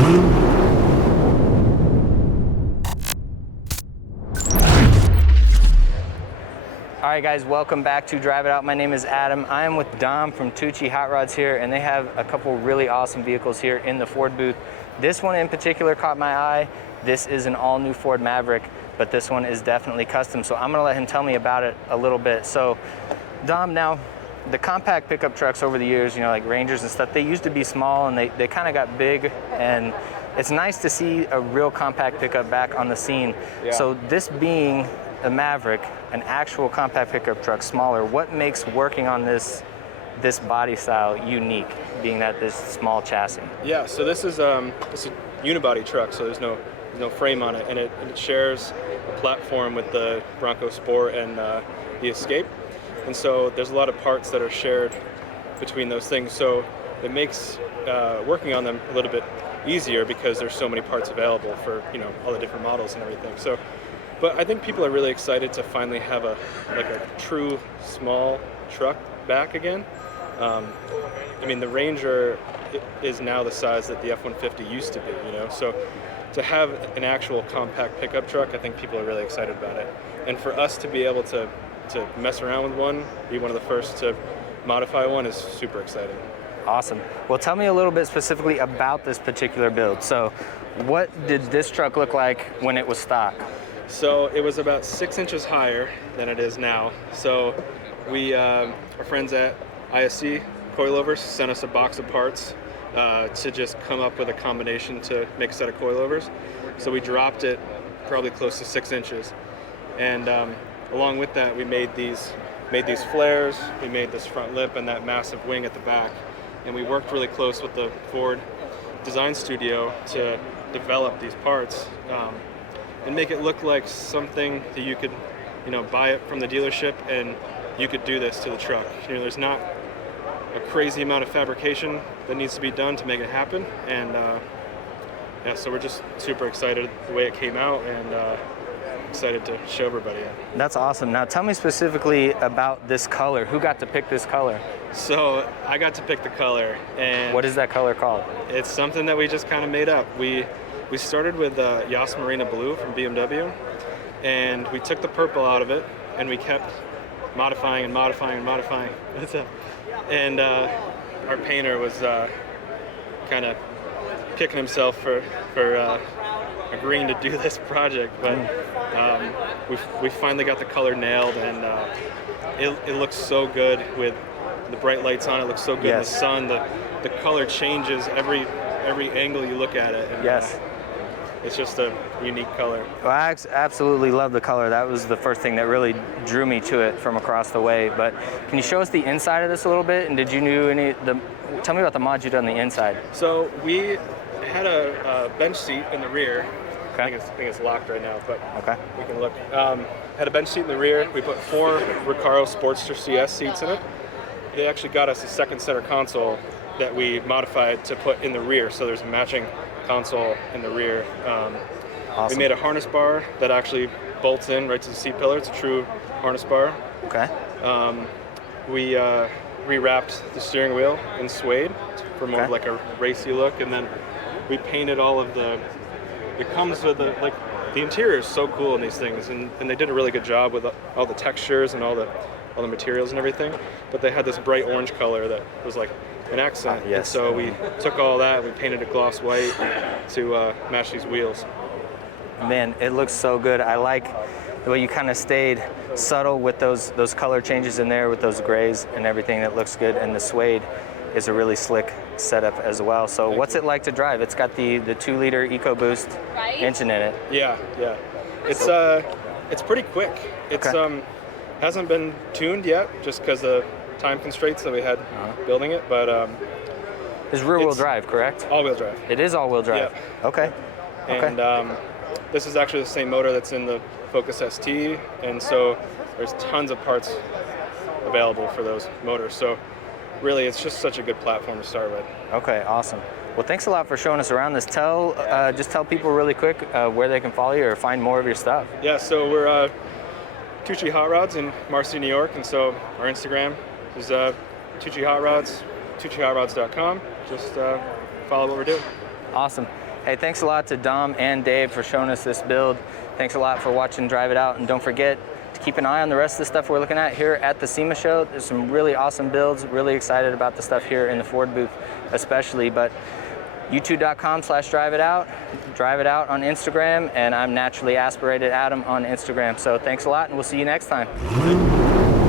All right guys, welcome back to Drive It Out. My name is Adam. I am with Dom from Tucci Hot Rods here, and they have a couple really awesome vehicles here in the Ford booth. This one in particular caught my eye. This is an all new Ford Maverick, but this one is definitely custom. So I'm gonna let him tell me about it a little bit. So Dom, now the compact pickup trucks over the years, you know, like Rangers and stuff, they used to be small and they kind of got big, and it's nice to see a real compact pickup back on the scene. Yeah. So this being a Maverick, an actual compact pickup truck, smaller, what makes working on this body style unique, being that this small chassis? Yeah, so this is a unibody truck, so there's no frame on it, and it shares a platform with the Bronco Sport and the Escape, and so there's a lot of parts that are shared between those things, so it makes working on them a little bit easier because there's so many parts available for, you know, all the different models and everything. So, but I think people are really excited to finally have a true small truck back again. I mean, the Ranger is now the size that the F-150 used to be, you know. So to have an actual compact pickup truck, I think people are really excited about it. And for us to be able to mess around with one, be one of the first to modify one, is super exciting. Awesome. Well, tell me a little bit specifically about this particular build. So what did this truck look like when it was stock? So it was about 6 inches higher than it is now. So we, our friends at ISC Coilovers sent us a box of parts to just come up with a combination to make a set of coilovers. So we dropped it probably close to 6 inches. And along with that, we made these flares, we made this front lip and that massive wing at the back. And we worked really close with the Ford design studio to develop these parts. And make it look like something that you could, you know, buy it from the dealership and you could do this to the truck. You know, there's not a crazy amount of fabrication that needs to be done to make it happen. And yeah, so we're just super excited the way it came out, and excited to show everybody it. That's awesome. Now tell me specifically about this color. Who got to pick this color? So I got to pick the color. And what is that color called? It's something that we just kind of made up. We started with Yas Marina Blue from BMW, and we took the purple out of it, and we kept modifying and modifying and modifying. That's it. And our painter was kind of kicking himself for agreeing to do this project, but we finally got the color nailed, and it looks so good with the bright lights on. It looks so good in the sun. The color changes every angle you look at it. And, yes. It's just a unique color. Well, I absolutely love the color. That was the first thing that really drew me to it from across the way. But can you show us the inside of this a little bit? And did you do tell me about the mods you did on the inside. So we had a bench seat in the rear. Okay. I think it's locked right now, but okay, we can look. Had a bench seat in the rear. We put 4 Recaro Sportster CS seats in it. They actually got us a second center console that we modified to put in the rear, so there's a matching console in the rear. Awesome. We made a harness bar that actually bolts in right to the seat pillar. It's a true harness bar. Okay. We rewrapped the steering wheel in suede for more of like a racy look, and then we painted all of it comes with the interior is so cool in these things, and they did a really good job with all the textures and all the materials and everything, but they had this bright orange color that was like an accent. Yes. And so we took all that, we painted it gloss white to match these wheels. Man, it looks so good. I like the way you kind of stayed subtle with those color changes in there with those grays and everything. That looks good, and the suede is a really slick setup as well. So what's it like to drive? It's got the 2-liter EcoBoost engine in it. Yeah. It's pretty quick. It's hasn't been tuned yet just because of time constraints that we had building it, but it's rear-wheel drive, correct? All-wheel drive. It is all-wheel drive. Yeah. Okay. And this is actually the same motor that's in the Focus ST, and so there's tons of parts available for those motors. So really, it's just such a good platform to start with. Okay, awesome. Well, thanks a lot for showing us around this. Just tell people really quick where they can follow you or find more of your stuff. Yeah, so we're Tucci Hot Rods in Marcy, New York, and so our Instagram is Tucci Hot Rods, TucciHotRods.com. Just follow what we're doing. Awesome. Hey, thanks a lot to Dom and Dave for showing us this build. Thanks a lot for watching Drive It Out, and don't forget to keep an eye on the rest of the stuff we're looking at here at the SEMA show. There's some really awesome builds. Really excited about the stuff here in the Ford booth especially, but youtube.com/Drive It Out, Drive It Out on Instagram, and I'm Naturally Aspirated Adam on Instagram. So thanks a lot, and we'll see you next time.